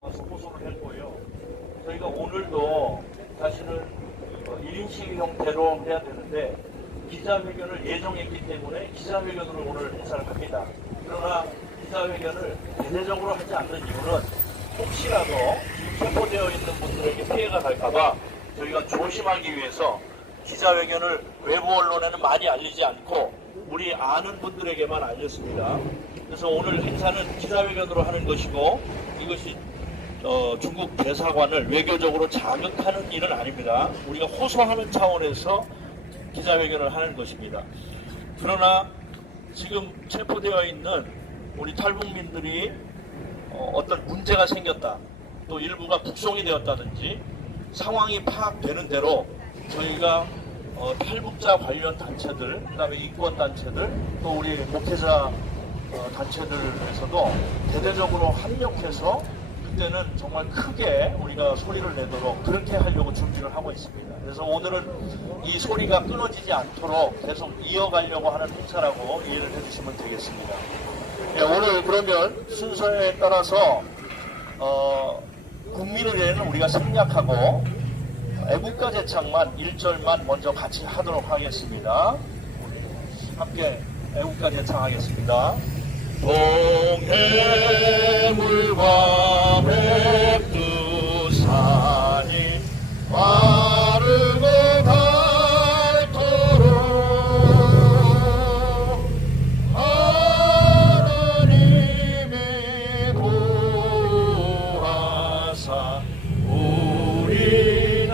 호소를 했고요. 저희가 오늘도 사실은 1인 시위 형태로 해야 되는데 기자회견을 예정했기 때문에 기자회견으로 오늘 행사를 합니다. 그러나 기자회견을 대대적으로 하지 않는 이유는 혹시라도 체포되어 있는 분들에게 피해가 갈까봐 저희가 조심하기 위해서 기자회견을 외부 언론에는 많이 알리지 않고 우리 아는 분들에게만 알렸습니다. 그래서 오늘 행사는 기자회견으로 하는 것이고 이것이 중국 대사관을 외교적으로 자극하는 일은 아닙니다. 우리가 호소하는 차원에서 기자회견을 하는 것입니다. 그러나 지금 체포되어 있는 우리 탈북민들이 어떤 문제가 생겼다, 또 일부가 북송이 되었다든지 상황이 파악되는 대로 저희가 탈북자 관련 단체들, 그 다음에 인권단체들, 또 우리 목회자 단체들에서도 대대적으로 합력해서 그때는 정말 크게 우리가 소리를 내도록 그렇게 하려고 준비를 하고 있습니다. 그래서 오늘은 이 소리가 끊어지지 않도록 계속 이어가려고 하는 행사라고 이해를 해주시면 되겠습니다. 네, 오늘 그러면 순서에 따라서 국민을 위해는 우리가 생략하고 애국가 제창만 1절만 먼저 같이 하도록 하겠습니다. 함께 애국가 제창하겠습니다. 동해물과 백두산이 마르고 닳도록 하나님이 구하사 우리나라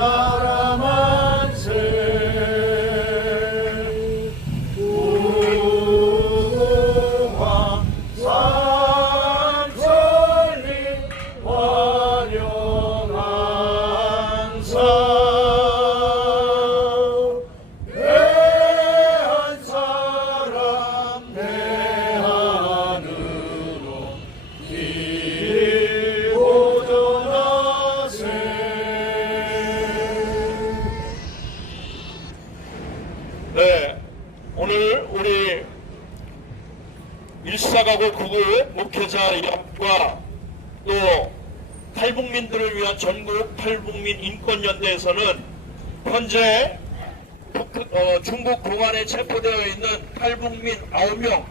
만세 네, 오늘 우리 일사가고 구구 목회자협과 또 탈북민들을 위한 전국 탈북민 인권연대에서는 현재 중국 공안에 체포되어 있는 탈북민 9명,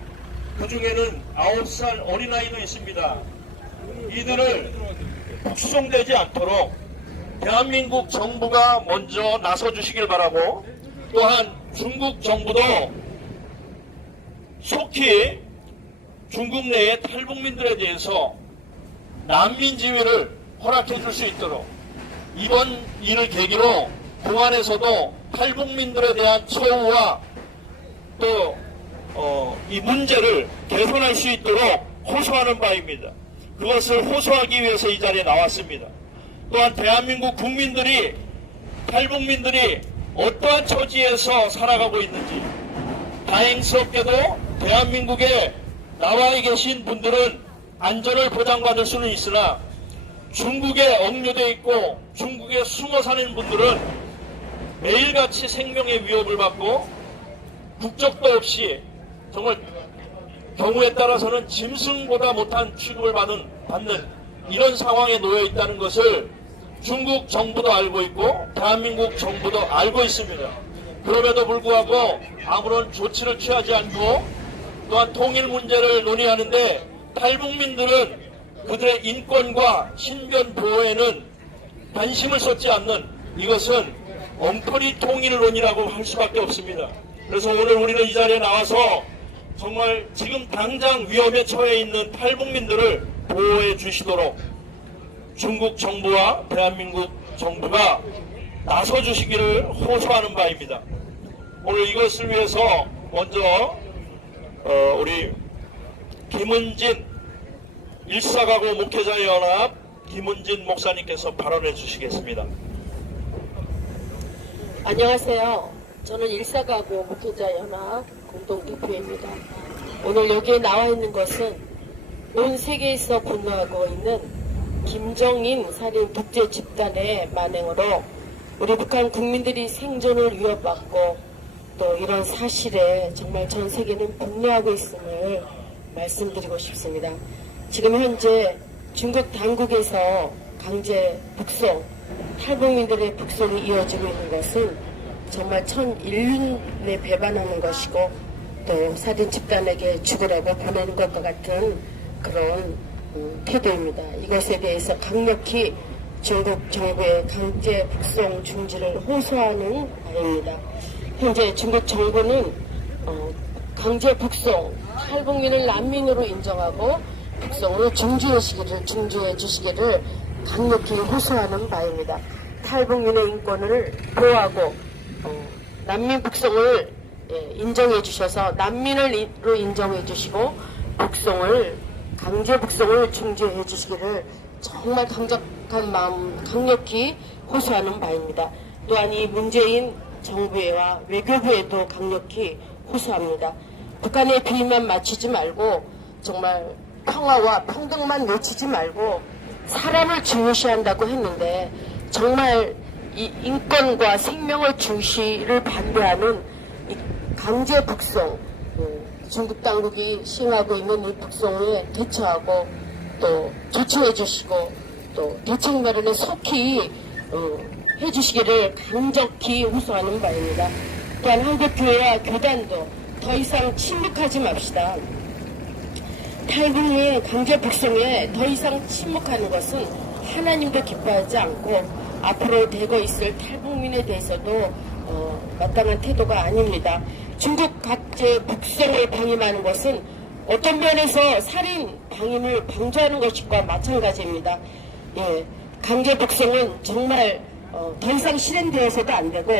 그 중에는 9살 어린아이도 있습니다. 이들을 북송되지 않도록 대한민국 정부가 먼저 나서주시길 바라고, 또한 중국 정부도 속히 중국 내의 탈북민들에 대해서 난민 지위를 허락해 줄 수 있도록, 이번 일을 계기로 공안에서도 탈북민들에 대한 처우와 또 이 문제를 개선할 수 있도록 호소하는 바입니다. 그것을 호소하기 위해서 이 자리에 나왔습니다. 또한 대한민국 국민들이, 탈북민들이 어떠한 처지에서 살아가고 있는지, 다행스럽게도 대한민국에 나와 계신 분들은 안전을 보장받을 수는 있으나 중국에 억류되어 있고 중국에 숨어 사는 분들은 매일같이 생명의 위협을 받고 국적도 없이 정말 경우에 따라서는 짐승보다 못한 취급을 받는 이런 상황에 놓여 있다는 것을 중국 정부도 알고 있고 대한민국 정부도 알고 있습니다. 그럼에도 불구하고 아무런 조치를 취하지 않고, 또한 통일 문제를 논의하는데 탈북민들은 그들의 인권과 신변 보호에는 관심을 쏟지 않는, 이것은 엉터리 통일론이라고 할 수밖에 없습니다. 그래서 오늘 우리는 이 자리에 나와서 정말 지금 당장 위험에 처해 있는 탈북민들을 보호해 주시도록 중국 정부와 대한민국 정부가 나서 주시기를 호소하는 바입니다. 오늘 이것을 위해서 먼저 우리 김은진 일사가고 목회자연합 김은진 목사님께서 발언해 주시겠습니다. 안녕하세요. 저는 일사가고 목회자연합 공동대표입니다. 오늘 여기에 나와 있는 것은 온 세계에서 분노하고 있는 김정인 살인 독재 집단의 만행으로 우리 북한 국민들이 생존을 위협받고 또 이런 사실에 정말 전 세계는 분노하고 있음을 말씀드리고 싶습니다. 지금 현재 중국 당국에서 강제 북송, 탈북민들의 북송이 이어지고 있는 것은 정말 천인륜에 배반하는 것이고 또 살인 집단에게 죽으라고 보내는 것과 같은 그런 태도입니다. 이것에 대해서 강력히 중국 정부의 강제 북송 중지를 호소하는 바입니다. 현재 중국 정부는 강제 북송, 탈북민을 난민으로 인정하고 북송을 중지해 주시기를 강력히 호소하는 바입니다. 탈북민의 인권을 보호하고 난민 북송을 인정해 주셔서 난민으로 인정해 주시고 북송을 강제 북송을 중지해 주시기를 정말 강력한 마음 강력히 호소하는 바입니다. 또한 이 문재인 정부와 외교부에도 강력히 호소합니다. 북한의 비위만 맞추지 말고 정말 평화와 평등만 외치지 말고 사람을 중요시한다고 했는데 정말 이 인권과 생명을 중시를 반대하는 이 강제 북송, 중국 당국이 시행하고 있는 이 북송에 대처하고 또 조치해 주시고 또 대책 마련에 속히 해주시기를 강력히 호소하는 바입니다. 또한 한국교회와 교단도 더 이상 침묵하지 맙시다. 탈북민 강제 북송에 더 이상 침묵하는 것은 하나님도 기뻐하지 않고 앞으로 되고 있을 탈북민에 대해서도 마땅한 태도가 아닙니다. 중국 강제 북송을 방임하는 것은 어떤 면에서 살인, 방임을 방조하는 것과 마찬가지입니다. 예, 강제 북송은 정말 더 이상 실행되어서도 안 되고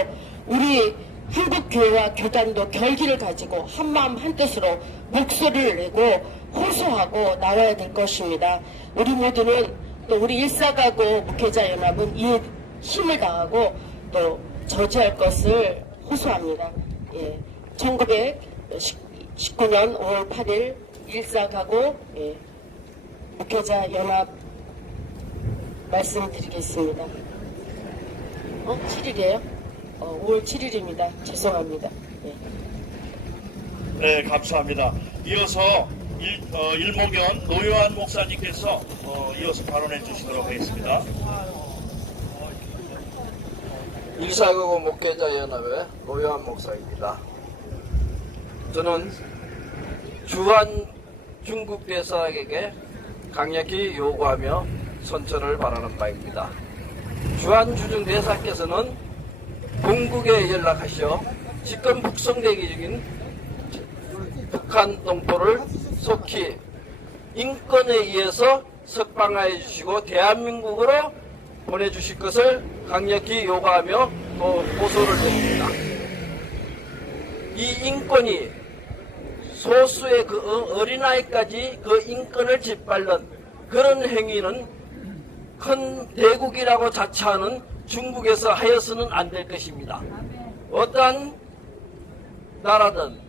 우리 한국교회와 교단도 결기를 가지고 한마음 한뜻으로 목소리를 내고 호소하고 나와야 될 것입니다. 우리 모두는 또 우리 일사가고 목회자연합은 이 힘을 다하고 또 저지할 것을 호소합니다. 예, 1919년 5월 8일 일사가고 목회자연합 말씀드리겠습니다. 7일이에요? 5월 7일입니다. 죄송합니다. 네, 감사합니다. 이어서 일목연 노요한 목사님께서 이어서 발언해 주시도록 하겠습니다. 일사가고 목회자연합의 노요한 목사입니다. 저는 주한 중국 대사에게 강력히 요구하며 선처를 바라는 바입니다. 주한 주중 대사께서는 본국에 연락하셔 지금 북송대기 중인 북한 동포를 속히 인권에 의해서 석방하여 주시고 대한민국으로 보내주실 것을 강력히 요구하며 또 호소를 드립니다. 이 인권이 소수의 그 어린아이까지 그 인권을 짓밟는 그런 행위는 큰 대국이라고 자처하는 중국에서 하여서는 안 될 것입니다. 어떠한 나라든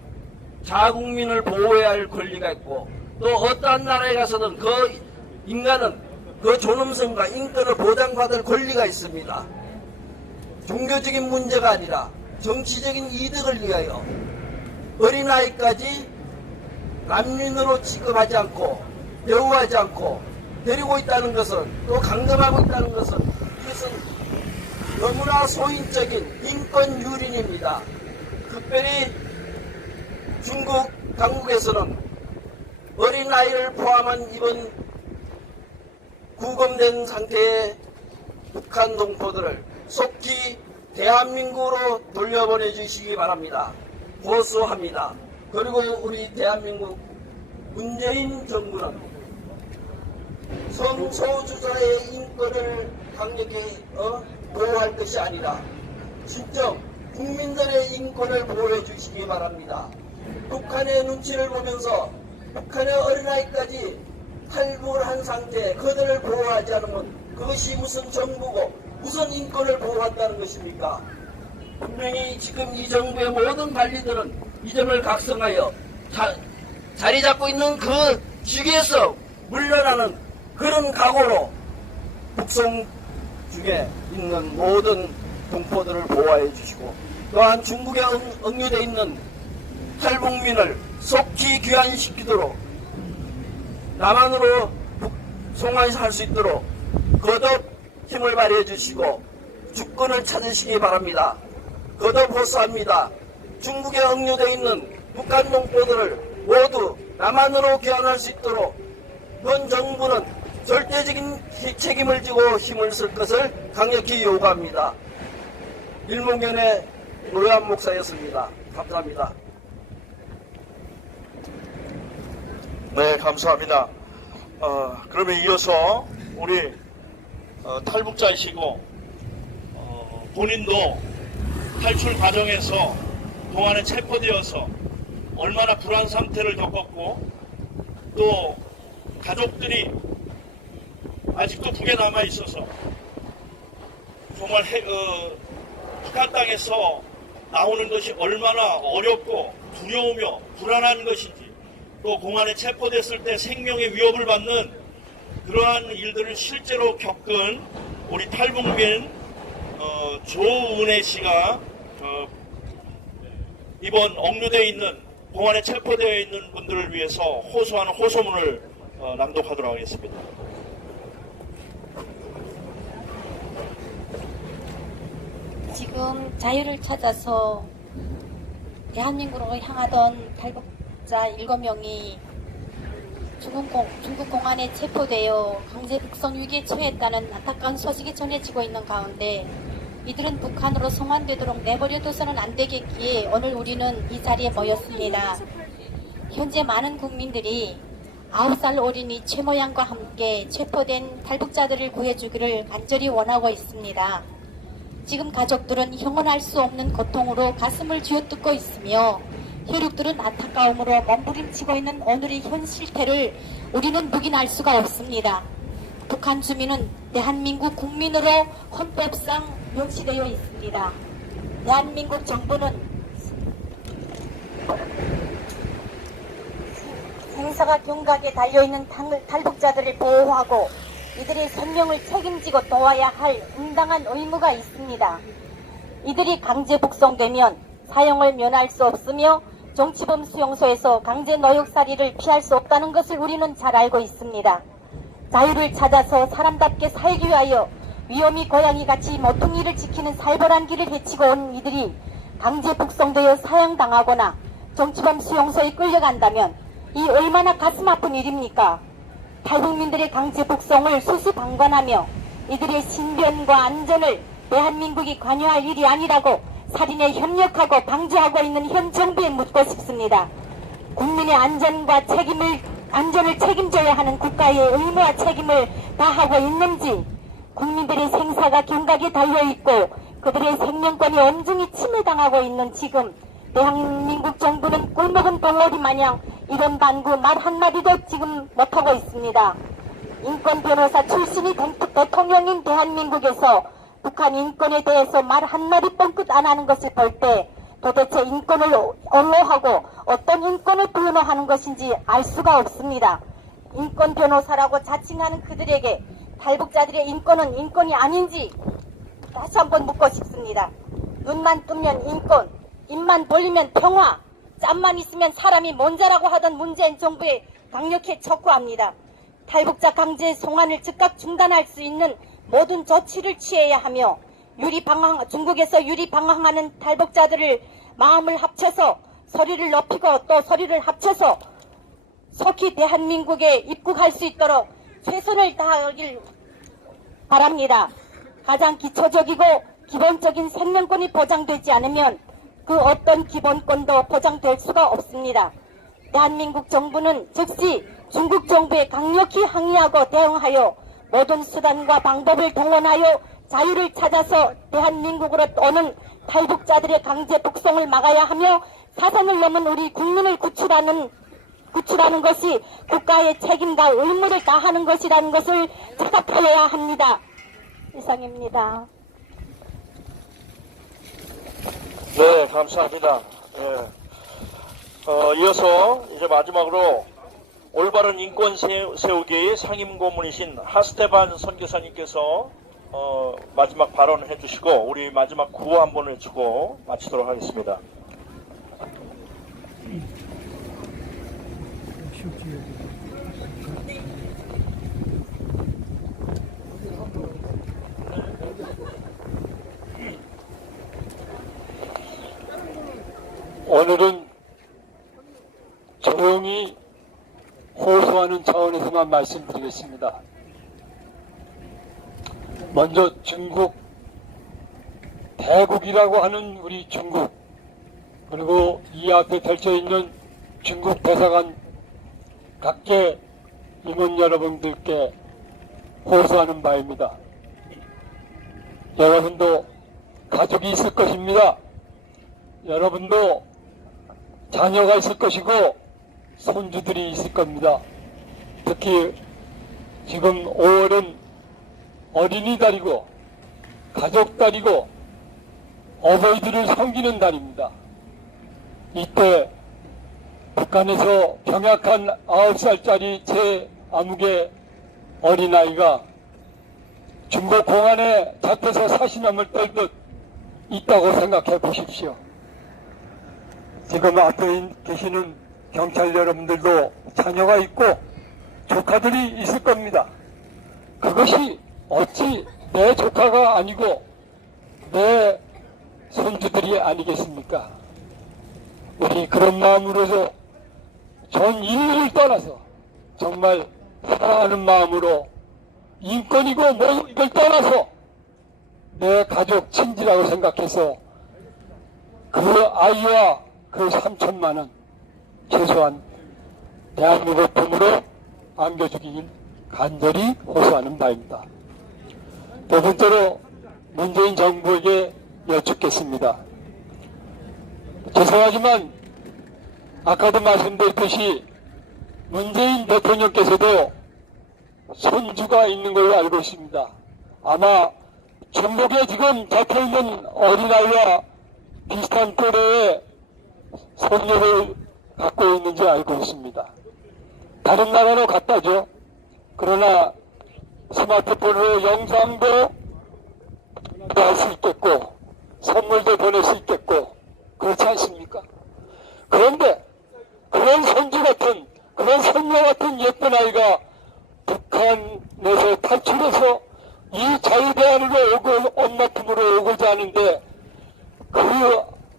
자국민을 보호해야 할 권리가 있고 또 어떠한 나라에 가서든 그 인간은 그 존엄성과 인권을 보장받을 권리가 있습니다. 종교적인 문제가 아니라 정치적인 이득을 위하여 어린아이까지 난민으로 취급하지 않고 대우하지 않고 데리고 있다는 것은 또 강금하고 있다는 것은 이것은 너무나 소인적인 인권 유린입니다. 특별히 중국 당국에서는 어린아이를 포함한 이번 구금된 상태의 북한 동포들을 속히 대한민국으로 돌려보내 주시기 바랍니다. 호소합니다. 그리고 우리 대한민국 문재인 정부는 성소수자의 인권을 강력히 보호할 것이 아니라 진정 국민들의 인권을 보호해 주시기 바랍니다. 북한의 눈치를 보면서 북한의 어린아이까지 탈북을 한 상태에 그들을 보호하지 않으면 그것이 무슨 정부고 무슨 인권을 보호한다는 것입니까? 분명히 지금 이 정부의 모든 관리들은 이 점을 각성하여 자리 잡고 있는 그 직위에서 물러나는 그런 각오로 북송 중에 있는 모든 동포들을 보호해 주시고 또한 중국에 억류되어 있는 탈북민을 속히 귀환시키도록 남한으로 송환할 수 있도록 거듭 힘을 발휘해 주시고 주권을 찾으시기 바랍니다. 거듭 호소합니다. 중국에 억류되어 있는 북한 농포들을 모두 남한으로 귀환할 수 있도록 현 정부는 절대적인 책임을 지고 힘을 쓸 것을 강력히 요구합니다. 일목련의 노래한 목사였습니다. 감사합니다. 네, 감사합니다. 그러면 이어서 우리 탈북자이시고 본인도 탈출 과정에서 동안에 체포되어서 얼마나 불안 상태를 겪었고 또 가족들이 아직도 북에 남아 있어서 정말 북한 땅에서 나오는 것이 얼마나 어렵고 두려우며 불안한 것인지 또 공안에 체포됐을 때 생명의 위협을 받는 그러한 일들을 실제로 겪은 우리 탈북민 조은혜 씨가 이번 억류되어 있는 공안에 체포되어 있는 분들을 위해서 호소하는 호소문을 낭독하도록 하겠습니다. 지금 자유를 찾아서 대한민국으로 향하던 탈북자 7명이 중국 공안에 체포되어 강제 북송 위기에 처했다는 안타까운 소식이 전해지고 있는 가운데 이들은 북한으로 송환되도록 내버려둬서는 안 되겠기에 오늘 우리는 이 자리에 모였습니다. 현재 많은 국민들이 9살 어린이 최모양과 함께 체포된 탈북자들을 구해주기를 간절히 원하고 있습니다. 지금 가족들은 형언할 수 없는 고통으로 가슴을 쥐어뜯고 있으며 혈육들은 안타까움으로 몸부림치고 있는 오늘의 현 실태를 우리는 묵인할 수가 없습니다. 북한 주민은 대한민국 국민으로 헌법상 명시되어 있습니다. 대한민국 정부는 생사가 경각에 달려있는 탈북자들을 보호하고 이들의 생명을 책임지고 도와야 할 응당한 의무가 있습니다. 이들이 강제 북송되면 사형을 면할 수 없으며 정치범 수용소에서 강제 노역살이를 피할 수 없다는 것을 우리는 잘 알고 있습니다. 자유를 찾아서 사람답게 살기 위하여 위험이 고양이같이 모퉁이를 지키는 살벌한 길을 헤치고 온 이들이 강제 북송되어 사형당하거나 정치범 수용소에 끌려간다면 이 얼마나 가슴 아픈 일입니까? 탈북민들의 강제 북송을 수수방관하며 이들의 신변과 안전을 대한민국이 관여할 일이 아니라고 살인에 협력하고 방조하고 있는 현 정부에 묻고 싶습니다. 국민의 안전을 책임져야 하는 국가의 의무와 책임을 다하고 있는지, 국민들의 생사가 경각에 달려있고 그들의 생명권이 엄중히 침해당하고 있는 지금 대한민국 정부는 꿀먹은 덩어리 마냥 이런 반구 말 한마디도 지금 못하고 있습니다. 인권 변호사 출신이 대통령인 대한민국에서 북한 인권에 대해서 말 한마디 뻥끗 안 하는 것을 볼 때 도대체 인권을 옹호하고 어떤 인권을 변호하는 것인지 알 수가 없습니다. 인권 변호사라고 자칭하는 그들에게 탈북자들의 인권은 인권이 아닌지 다시 한번 묻고 싶습니다. 눈만 뜨면 인권, 입만 벌리면 평화, 짬만 있으면 사람이 뭔자라고 하던 문재인 정부에 강력히 촉구합니다. 탈북자 강제 송환을 즉각 중단할 수 있는 모든 조치를 취해야 하며 중국에서 유리 방황하는 탈북자들을 마음을 합쳐서 소리를 높이고 또 소리를 합쳐서 속히 대한민국에 입국할 수 있도록 최선을 다하길 바랍니다. 가장 기초적이고 기본적인 생명권이 보장되지 않으면 그 어떤 기본권도 보장될 수가 없습니다. 대한민국 정부는 즉시 중국 정부에 강력히 항의하고 대응하여 모든 수단과 방법을 동원하여 자유를 찾아서 대한민국으로 오는 탈북자들의 강제 북송을 막아야 하며 사선을 넘은 우리 국민을 구출하는 것이 국가의 책임과 의무를 다하는 것이라는 것을 자각하여야 합니다. 이상입니다. 네, 감사합니다. 이어서 이제 마지막으로 올바른 인권 세우기 상임고문이신 하스테반 선교사님께서 마지막 발언을 해주시고 우리 마지막 구호 한번 외치고 마치도록 하겠습니다. 오늘은 조용히 호소하는 차원에서만 말씀드리겠습니다. 먼저 중국, 대국이라고 하는 우리 중국, 그리고 이 앞에 펼쳐있는 중국 대사관 각계 임원 여러분들께 호소하는 바입니다. 여러분도 가족이 있을 것입니다. 여러분도 자녀가 있을 것이고 손주들이 있을 겁니다. 특히 지금 5월은 어린이달이고 가족달이고 어버이들을 섬기는 달입니다. 이때 북한에서 병약한 9살짜리 제 아무개 어린아이가 중국 공안에 잡혀서 사시나물 떨듯 있다고 생각해 보십시오. 지금 앞에 계시는 경찰 여러분들도 자녀가 있고 조카들이 있을 겁니다. 그것이 어찌 내 조카가 아니고 내 손주들이 아니겠습니까? 우리 그런 마음으로서 전 인류를 떠나서 정말 사랑하는 마음으로 인권이고 뭐 이걸 떠나서 내 가족 친지라고 생각해서 그 아이와 그 3천만 원 최소한 대한민국 품으로 안겨주길 간절히 호소하는 바입니다. 두 번째로 문재인 정부에게 여쭙겠습니다. 죄송하지만 아까도 말씀드렸듯이 문재인 대통령께서도 손주가 있는 걸로 알고 있습니다. 아마 중국에 지금 잡혀있는 어린아이와 비슷한 또래의 손녀를 갖고 있는지 알고 있습니다. 다른 나라로 갔다죠. 그러나 스마트폰으로 영상도 할 수 있겠고 선물도 보낼 수 있겠고 그렇지 않습니까? 그런데 그런 손주 같은 그런 손녀 같은 예쁜 아이가 북한에서 탈출해서 이 자유대안으로 오고 엄마 품으로 오고자 하는데 그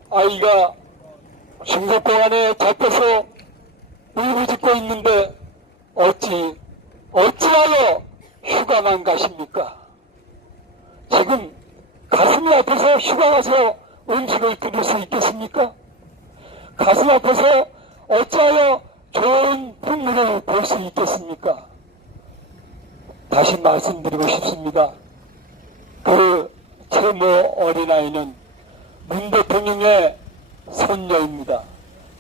아이가 중국 공안에 잡혀서 울부짖고 있는데 어찌하여 휴가만 가십니까? 지금 가슴이 아파서 휴가 가서 음식을 끓일 수 있겠습니까? 가슴 아파서 어찌하여 좋은 풍물을 볼 수 있겠습니까? 다시 말씀드리고 싶습니다. 그 채모 어린아이는 문 대통령의 손녀입니다.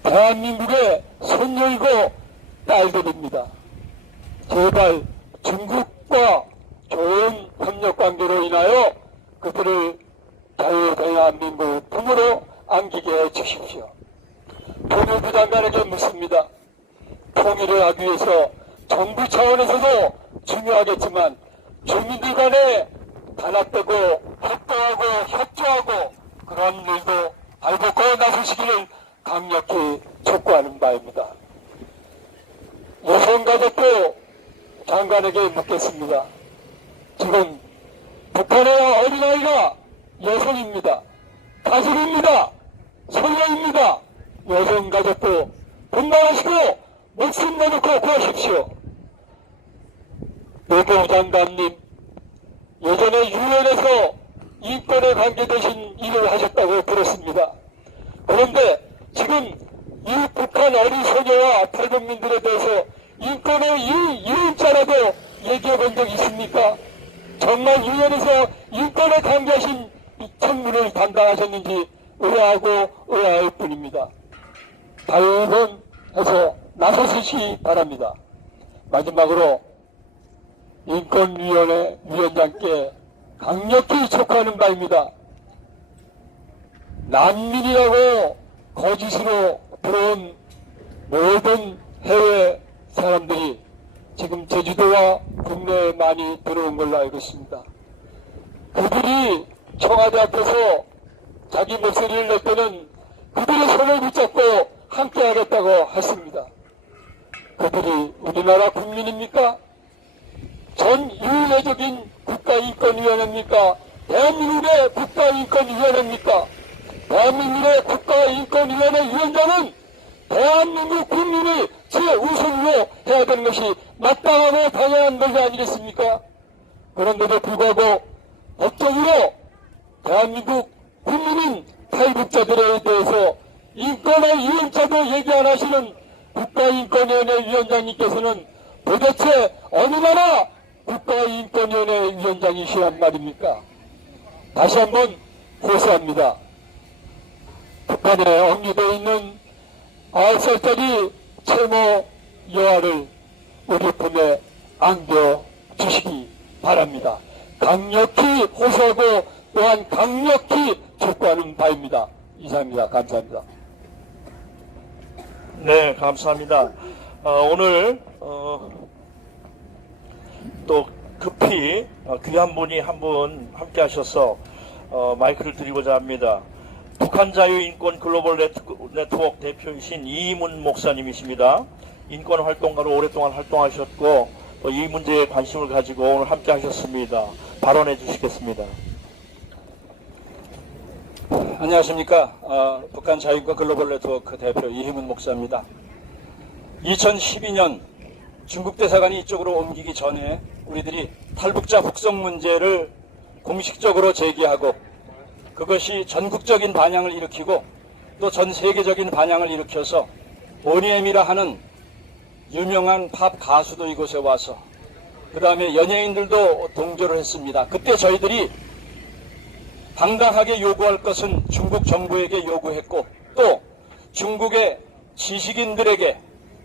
대한민국의 손녀이고 딸들입니다. 제발 중국과 좋은 협력관계로 인하여 그들을 자유대한민국 품으로 안기게 해주십시오. 통일부 장관에게 묻습니다. 통일을 하기 위해서 정부 차원에서도 중요하겠지만 주민들 간에 단합되고 협동하고 협조하고 그런 일도 발벗고 나서시기를 강력히 촉구하는 바입니다. 여성가족도 장관에게 묻겠습니다. 지금 북한의 어린아이가 여성입니다. 가족입니다. 손녀입니다. 여성가족도 분발하시고 목숨 내놓고 구하십시오. 외교부 장관님, 예전에 유엔에서 인권에 관계되신 일을 하셨다고 들었습니다. 그런데 지금 이 북한 어린 소녀와 탈북민들에 대해서 인권의 유인자라도 얘기해 본 적 있습니까? 정말 유엔에서 인권에 관계하신 청문을 담당하셨는지 의아할 뿐입니다. 발언해서 나서시기 바랍니다. 마지막으로 인권위원회 위원장께 강력히 촉구하는 바입니다. 난민이라고 거짓으로 들어온 모든 해외 사람들이 지금 제주도와 국내에 많이 들어온 걸로 알고 있습니다. 그들이 청와대 앞에서 자기 목소리를 낼 때는 그들의 손을 붙잡고 함께 하겠다고 했습니다. 그들이 우리나라 국민입니까? 전 유일적인 국가인권위원회입니까? 대한민국의 국가인권위원회입니까? 대한민국의 국가인권위원회 위원장은 대한민국 국민이 최우선으로 해야 되는 것이 마땅하고 당연한 것이 아니겠습니까? 그런데도 불구하고 법적으로 대한민국 국민인 탈북자들에 대해서 인권의 유언자도 얘기 안 하시는 국가인권위원회 위원장님께서는 도대체 어느 나라 국가인권위원회 위원장이시란 말입니까? 다시 한번 호소합니다. 북한에 억류되어 있는 9살짜리 채모 여아를 우리 품에 안겨주시기 바랍니다. 강력히 호소하고 또한 강력히 촉구하는 바입니다. 이상입니다. 감사합니다. 네, 감사합니다. 오늘 또 급히 귀한 분이 한 분 함께 하셔서 마이크를 드리고자 합니다. 북한 자유인권 글로벌 네트워크 대표이신 이문 목사님이십니다. 인권 활동가로 오랫동안 활동하셨고 또 이 문제에 관심을 가지고 오늘 함께 하셨습니다. 발언해 주시겠습니다. 안녕하십니까. 북한 자유인권 글로벌 네트워크 대표 이희문 목사입니다. 2012년 중국 대사관이 이쪽으로 옮기기 전에 우리들이 탈북자 북송 문제를 공식적으로 제기하고 그것이 전국적인 반향을 일으키고 또 전 세계적인 반향을 일으켜서 보니엠이라 하는 유명한 팝 가수도 이곳에 와서 그 다음에 연예인들도 동조를 했습니다. 그때 저희들이 당당하게 요구할 것은 중국 정부에게 요구했고 또 중국의 지식인들에게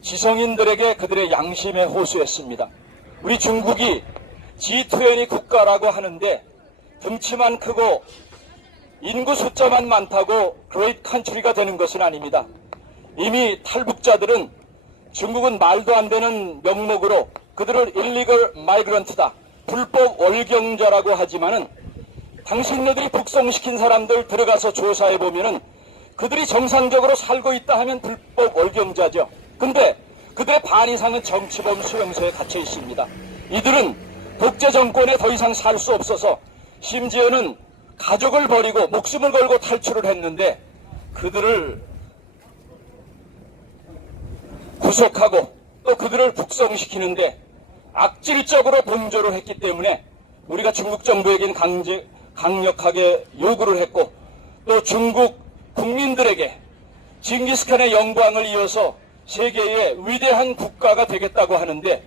지성인들에게 그들의 양심에 호소했습니다. 우리 중국이 G20 국가라고 하는데 덩치만 크고 인구 숫자만 많다고 그레이트 컨트리가 되는 것은 아닙니다. 이미 탈북자들은 중국은 말도 안 되는 명목으로 그들을 illegal migrant다, 불법 월경자라고 하지만은 당신네들이 북송시킨 사람들 들어가서 조사해보면은 그들이 정상적으로 살고 있다 하면 불법 월경자죠. 근데 그들의 반 이상은 정치범 수용소에 갇혀 있습니다. 이들은 독재 정권에 더 이상 살 수 없어서 심지어는 가족을 버리고 목숨을 걸고 탈출을 했는데 그들을 구속하고 또 그들을 북송시키는데 악질적으로 동조를 했기 때문에 우리가 중국 정부에겐 강력하게 요구를 했고 또 중국 국민들에게 징기스칸의 영광을 이어서 세계의 위대한 국가가 되겠다고 하는데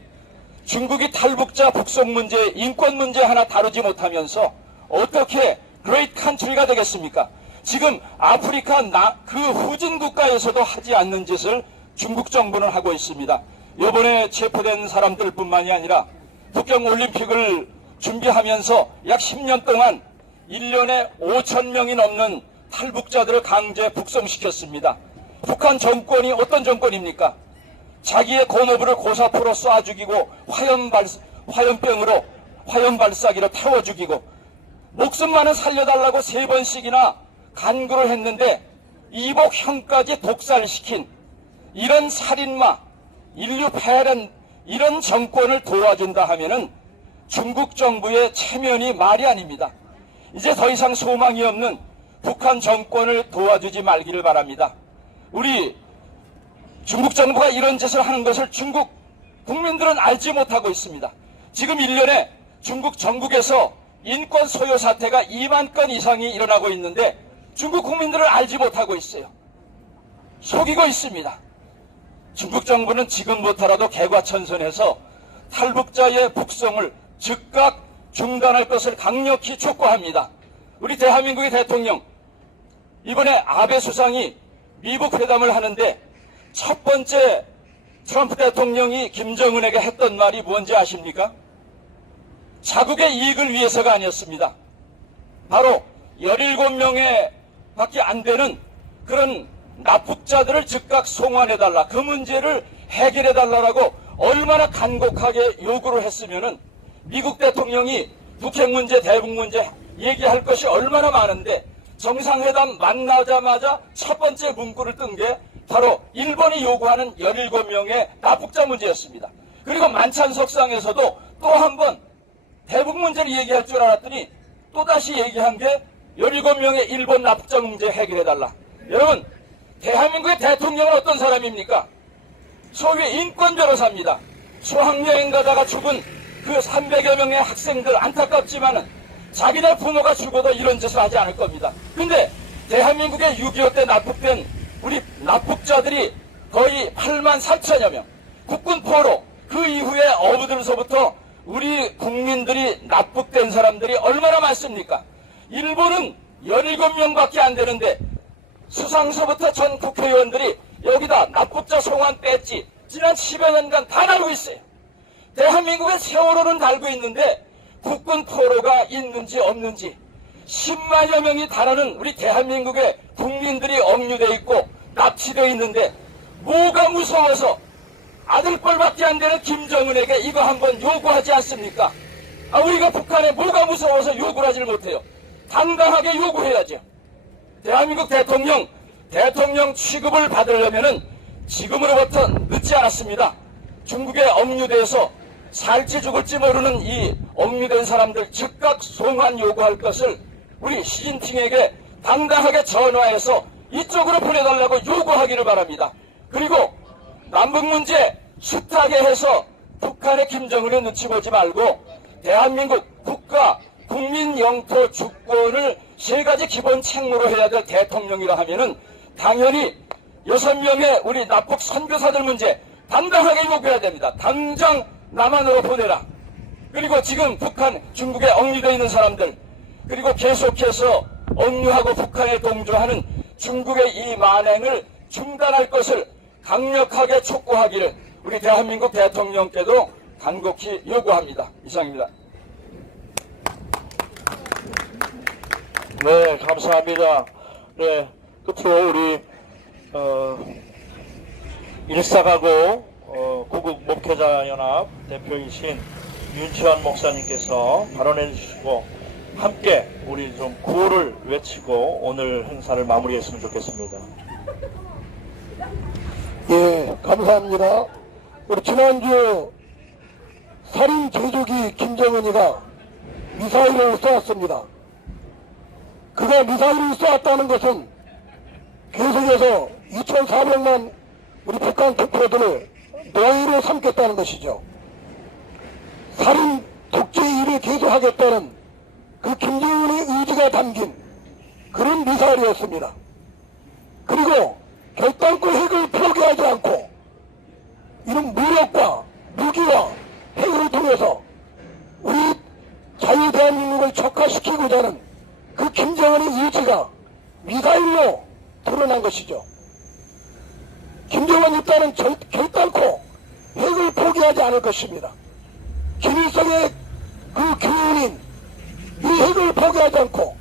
중국이 탈북자 북송 문제, 인권 문제 하나 다루지 못하면서 어떻게 그레이트 컨트리가 되겠습니까? 지금 아프리카 그 후진 국가에서도 하지 않는 짓을 중국 정부는 하고 있습니다. 이번에 체포된 사람들뿐만이 아니라 북경올림픽을 준비하면서 약 10년 동안 1년에 5천 명이 넘는 탈북자들을 강제 북송시켰습니다. 북한 정권이 어떤 정권입니까? 자기의 고모부를 고사포로 쏴 죽이고 화염병으로 화염 발사기로 태워 죽이고 목숨만은 살려달라고 3번씩이나 간구를 했는데 이복형까지 독살시킨 이런 살인마, 인류 폐란 이런 정권을 도와준다 하면은 중국 정부의 체면이 말이 아닙니다. 이제 더 이상 소망이 없는 북한 정권을 도와주지 말기를 바랍니다. 우리 중국 정부가 이런 짓을 하는 것을 중국 국민들은 알지 못하고 있습니다. 지금 1년에 중국 전국에서 인권 소요 사태가 2만 건 이상이 일어나고 있는데 중국 국민들을 알지 못하고 있어요. 속이고 있습니다. 중국 정부는 지금부터라도 개과천선해서 탈북자의 북송을 즉각 중단할 것을 강력히 촉구합니다. 우리 대한민국의 대통령 이번에 아베 수상이 미국 회담을 하는데 첫 번째 트럼프 대통령이 김정은에게 했던 말이 뭔지 아십니까? 자국의 이익을 위해서가 아니었습니다. 바로 17명에 밖에 안 되는 그런 납북자들을 즉각 송환해달라, 그 문제를 해결해달라고 얼마나 간곡하게 요구를 했으면은 미국 대통령이 북핵 문제, 대북 문제 얘기할 것이 얼마나 많은데 정상회담 만나자마자 첫 번째 문구를 뜬 게 바로 일본이 요구하는 17명의 납북자 문제였습니다. 그리고 만찬석상에서도 또 한 번 대북 문제를 얘기할 줄 알았더니 또다시 얘기한 게 17명의 일본 납작 문제 해결해달라. 여러분, 대한민국의 대통령은 어떤 사람입니까? 소위 인권 변호사입니다. 수학여행 가다가 죽은 그 300여 명의 학생들 안타깝지만은 자기네 부모가 죽어도 이런 짓을 하지 않을 겁니다. 근데 대한민국의 6.25 때 납북된 우리 납북자들이 거의 8만 4천여 명, 국군 포로, 그 이후에 어부들서부터 우리 국민들이 납북된 사람들이 얼마나 많습니까? 일본은 17명밖에 안 되는데 수상서부터 전 국회의원들이 여기다 납북자 송환 뺐지 지난 10여 년간 다 달고 있어요. 대한민국의 세월호는 달고 있는데 국군 포로가 있는지 없는지 10만여 명이 달하는 우리 대한민국의 국민들이 억류돼 있고 납치되어 있는데 뭐가 무서워서 아들뻘밖에 안 되는 김정은에게 이거 한번 요구하지 않습니까? 우리가 북한에 뭐가 무서워서 요구를 하질 못해요. 당당하게 요구해야죠. 대한민국 대통령 취급을 받으려면은 지금으로부터 늦지 않았습니다. 중국에 억류돼서 살지 죽을지 모르는 이 억류된 사람들 즉각 송환 요구할 것을 우리 시진핑에게 당당하게 전화해서 이쪽으로 보내달라고 요구하기를 바랍니다. 그리고 남북 문제 숱하게 해서 북한의 김정은의 눈치 보지 말고 대한민국 국가 국민 영토 주권을 세 가지 기본 책무로 해야 될 대통령이라 하면은 당연히 6명의 우리 납북 선교사들 문제 당당하게 요구해야 됩니다. 당장 남한으로 보내라. 그리고 지금 북한, 중국에 억류되어 있는 사람들, 그리고 계속해서 억류하고 북한에 동조하는 중국의 이 만행을 중단할 것을 강력하게 촉구하기를 우리 대한민국 대통령께도 간곡히 요구합니다. 이상입니다. 네, 감사합니다. 네, 끝으로 우리 일사가고 구국 목회자연합 대표이신 윤치환 목사님께서 발언해 주시고 함께 우리 좀 구호를 외치고 오늘 행사를 마무리했으면 좋겠습니다. 예, 감사합니다. 우리 지난주 살인 제조기 김정은이가 미사일을 쏘았습니다. 그가 미사일을 쏘았다는 것은 계속해서 2,400만 우리 북한 투표들을 노예로 삼겠다는 것이죠. 살인 독재 일을 계속하겠다는 그 김정은의 의지가 담긴 그런 미사일이었습니다. 그리고 결단코 핵을 포기하지 않고 이런 무력과 무기와 핵을 통해서 우리 자유 대한민국을 척화시키고자 하는 그 김정은의 의지가 미사일로 드러난 것이죠. 김정은 집단은 결단코 핵을 포기하지 않을 것입니다. 김일성의 그 교훈인 이 핵을 포기하지 않고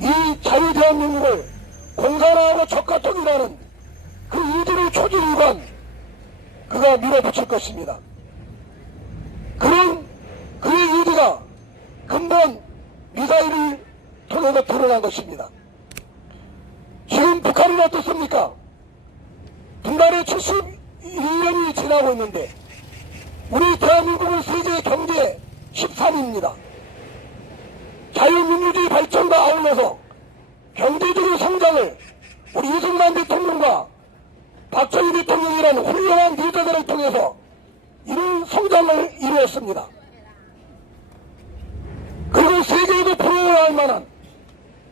이 자유 대한민국을 공산화하고 적화통일하는 그 의지를 초진일관 그가 밀어붙일 것입니다. 그런 그의 의지가 근본 미사일을 통해서 드러난 것입니다. 지금 북한은 어떻습니까? 분단의 71년이 지나고 있는데 우리 대한민국은 세계 경제 13위입니다. 자유민주주의 발전과 아울러서 경제적인 성장을 우리 이승만 대통령과 박정희 대통령이라는 훌륭한 리더들을 통해서 이런 성장을 이루었습니다. 그리고 세계에도 부러워할 만한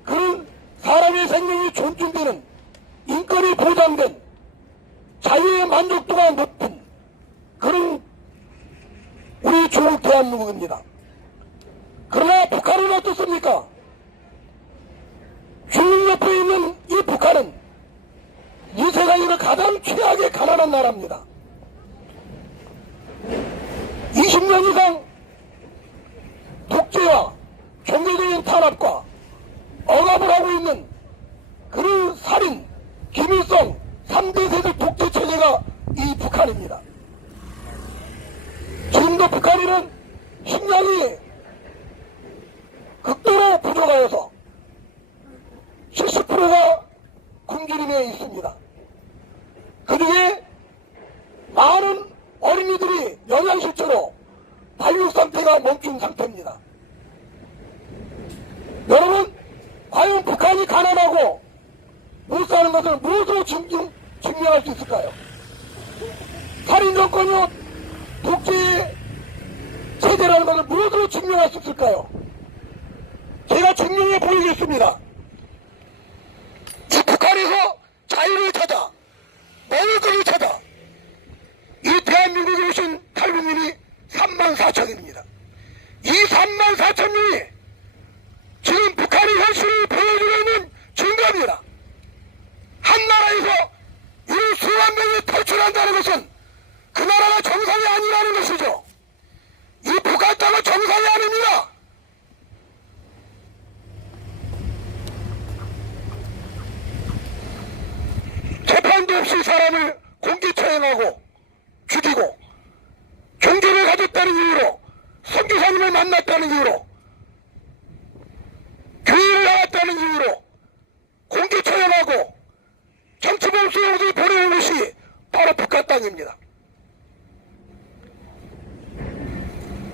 그런 사람의 생명이 존중되는 인권이 보장된 자유의 만족도가 높은 그런 우리 조국 대한민국입니다. 그러나 북한은 어떻습니까? 중국 옆에 있는 이 북한은 이 세상에서 가장 최악의 가난한 나라입니다. 20년 이상 독재와 경제적인 탄압과 억압을 하고 있는 그런 살인, 김일성 3대 세대 독재 체제가 이 북한입니다. 지금도 북한인은 식량이 극도로 부족하여서 70%가 굶주림에 있습니다. 그중에 것을 무엇으로 증명할 수 있을까요? 살인정권이요 독재 체제라는 것을 무엇으로 증명할 수 있을까요? 제가 증명해 보이겠습니다. 이 북한에서 자유를 찾아, 먹을 것을 찾아 이 대한민국에 오신 탈북민이 34,000입니다. 이 34,000명이 지금 북한의 현실을 보여주고 있는 증거입니다. 한 나라에서 이런 수만 명이 탈출한다는 것은 그 나라가 정상이 아니라는 것이죠. 이 북한 땅은 정상이 아닙니다. 재판도 없이 사람을 공개처형하고 죽이고 종교를 가졌다는 이유로 선교사님을 만났다는 이유로 교회를 나왔다는 이유로 공개처형하고 정치범수용소에 보내는 것이 바로 북한 땅입니다.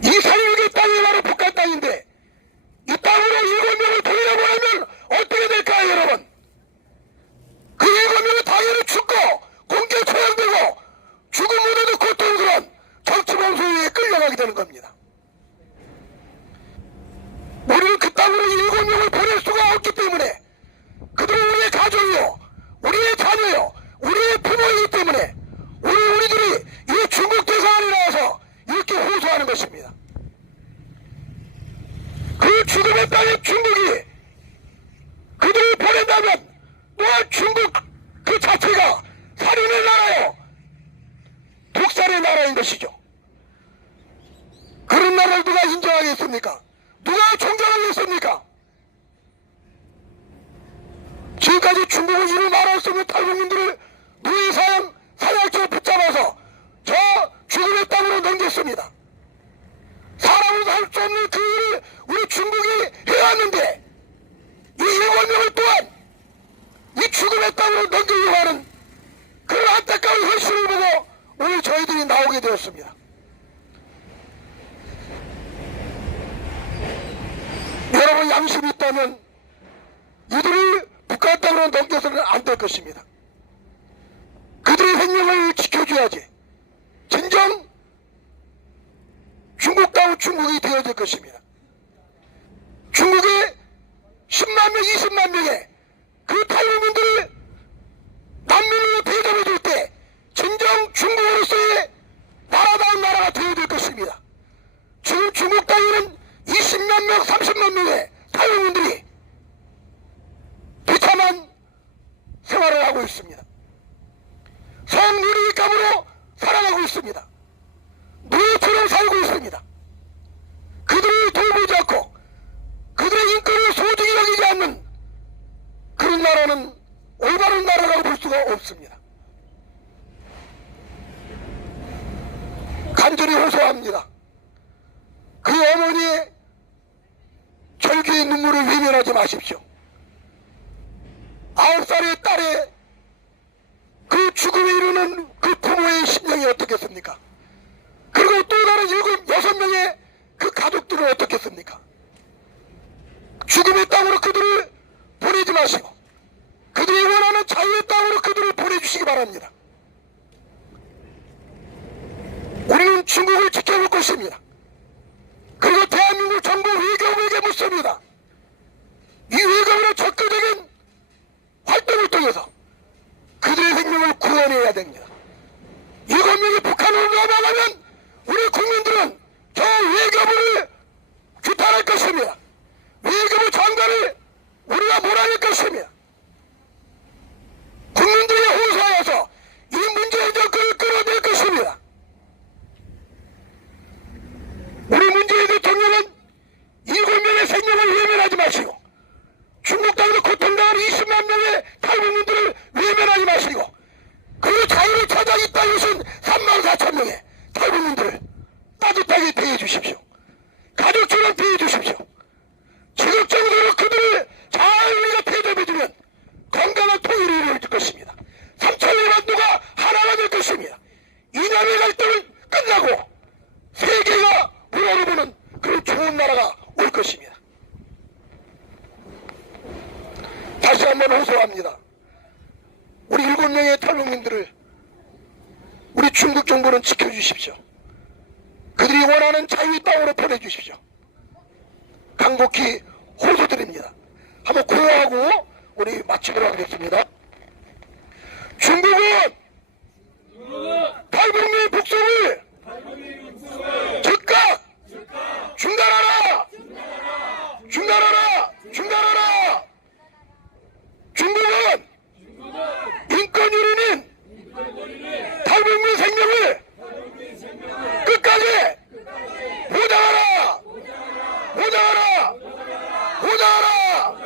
이 살육의 땅이 바로 북한 땅인데 이 땅으로 7명을 돌려보내면 어떻게 될까요, 여러분? 그 7명은 당연히 죽고 공개 처형되고 죽음보다도 고통스러운 정치범수에 끌려가게 되는 겁니다. 우리는 그 땅으로 7명을 보낼 수가 없기 때문에 그들은 우리의 가족이요, 우리의 자녀요, 우리의 부모이기 때문에 우리들이 이 중국 대사관에 나와서 이렇게 호소하는 것입니다. 그 죽음의 땅에 중국이 그들을 보낸다면 또한 중국 그 자체가 살인의 나라요, 독살의 나라인 것이죠. 그런 나라를 누가 인정하겠습니까? 누가 존경하겠습니까? 지금까지 중국은 이를 말할 수 없는 탈북민들을 노예사형 사냥처로 붙잡아서 저 죽음의 땅으로 넘겼습니다. 사람으로 할 수 없는 그 일을 우리 중국이 해왔는데 이 7명을 또한 이 죽음의 땅으로 넘기려고 하는 그런 안타까운 현실을 보고 오늘 저희들이 나오게 되었습니다. 여러분 양심이 있다면 이들을 북한 땅으로 넘겨서는 안 될 것입니다. 그들의 생명을 지켜줘야지 진정 중국다운 중국이 되어질 것입니다. 중국의 10만 명, 20만 명의 그 탈북민들을 난민으로 대접해 줄 때 진정 중국으로서의 나라다운 나라가 되어질 것입니다. 지금 중국 땅에는 20만 명, 30만 명의 탈북민들이 비참한 생활을 하고 있습니다. 성유리감으로 살아가고 있습니다. 노예처럼 살고 있습니다. 그들을 돌보지 않고 그들의 인권을 소중히 여기지 않는 그런 나라는 올바른 나라라고 볼 수가 없습니다. 간절히 호소합니다. 그 어머니의 절규의 눈물을 외면하지 마십시오. 9살의 딸의 그 죽음에 이르는 그 부모의 심정이 어떻겠습니까? 그리고 또 다른 6명의 그 가족들은 어떻겠습니까? 죽음의 땅으로 그들을 보내지 마시고 그들이 원하는 자유의 땅으로 그들을 보내주시기 바랍니다. 우리는 중국을 지켜볼 것입니다. 그리고 대한민국 정부 외교부에게 묻습니다. 이 외교부의 적극적인 활동을 통해서 그들의 생명을 구원해야 됩니다. 7명이 북한으로 넘어가면 우리 국민들은 저 외교부를 규탄할 것입니다. 외교부 장관을 우리가 몰아낼 것입니다. 국민들이 호소하여서 이 문제의 정권을 끌어낼 것입니다. 우리 문재인 대통령은 7명의 생명을 외면하지 마시고 중국 땅으로 고통당하는 20만 명의 탈북민들을 외면하지 마시고 그 자유를 찾아 이 땅에 오신 34,000명의 탈북민들을 따뜻하게 대해주십시오. 가족처럼 대해주십시오. 지극정으로 그들을 잘 우리가 대접해주면 건강한 통일이 이루어질 것입니다. 3천의 반도가 하나가 될 것입니다. 이남의 갈등은 끝나고 세계가 우러러보는 그런 좋은 나라가 올 것입니다. 다시 한번 호소합니다. 7명의 탈북민들을 우리 중국 정부는 지켜주십시오. 그들이 원하는 자유의 땅으로 보내주십시오. 간곡히 호소드립니다. 한번 고요하고 우리 마치도록 하겠습니다. 중국은 탈북민 북송을 즉각 중단하라! 중단하라! 중단하라! 중국은 인권유린인 탈북민 생명을 끝까지 보장하라! 보장하라! 보장하라!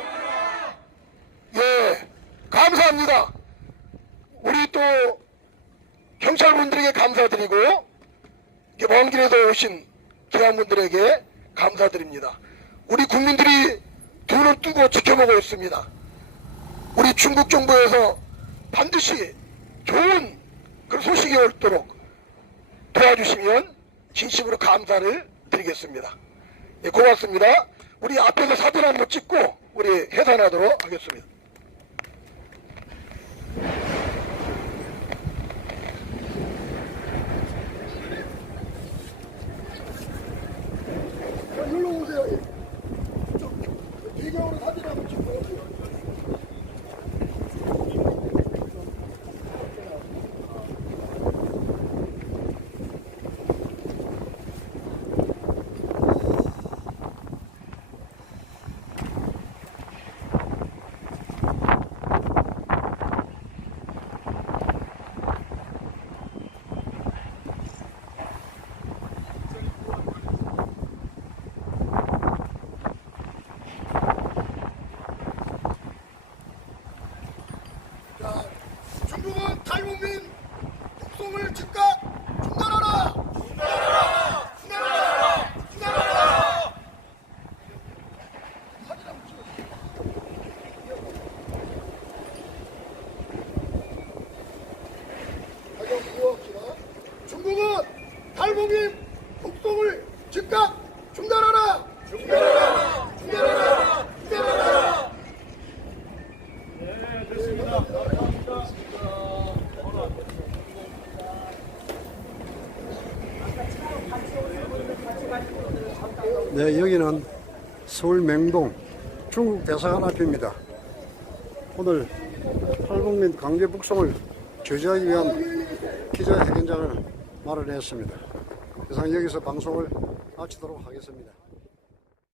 예, 감사합니다. 우리 또 경찰분들에게 감사드리고 이렇게 먼 길에서 오신 기관분들에게 감사드립니다. 우리 국민들이 두 눈 뜨고 지켜보고 있습니다. 우리 중국 정부에서 반드시 좋은 그런 소식이 오도록 도와주시면 진심으로 감사를 드리겠습니다. 예, 고맙습니다. 우리 앞에서 사진 한번 찍고 우리 해산하도록 하겠습니다. 일로 오세요. 배경으로 사진 한번 찍고. 중국은 탈북민 북송을 즉각 중단하라! 중단하라! 중단하라! 중단하라! 사진 한번 찍어주세요. 다시 한번 구호합시다. 중국은 탈북민 북송을 즉각 중단하라! 중단하라! 중단하라! 중단하라! 네, 여기는 서울 맹동 중국 대사관 앞입니다. 오늘 탈북민 강제 북송을 저지하기 위한 기자회견장을 마련했습니다. 이상 여기서 방송을 마치도록 하겠습니다.